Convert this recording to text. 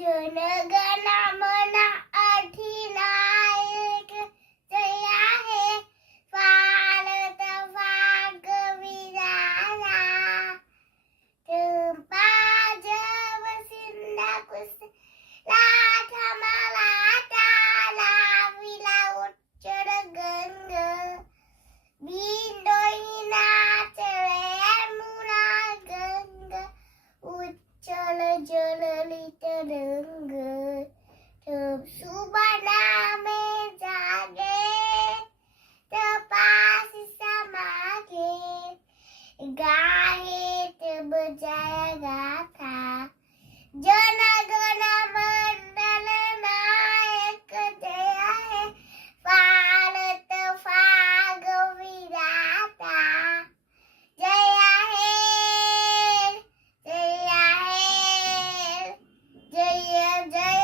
जनगण मन अधिनायक जय हे भारत भागविधाता पंजाब सिंध कुसला थमलाता लाविला उच्चर गंग बिंदोईना चले मुना गंग उच्चल जललित रंग तब सुबना में जागे तपास समागे गाहे तब जय गाथा जनगण मंडल नायक जय हे भारत भाग विधाता जय हे जय हे जय जय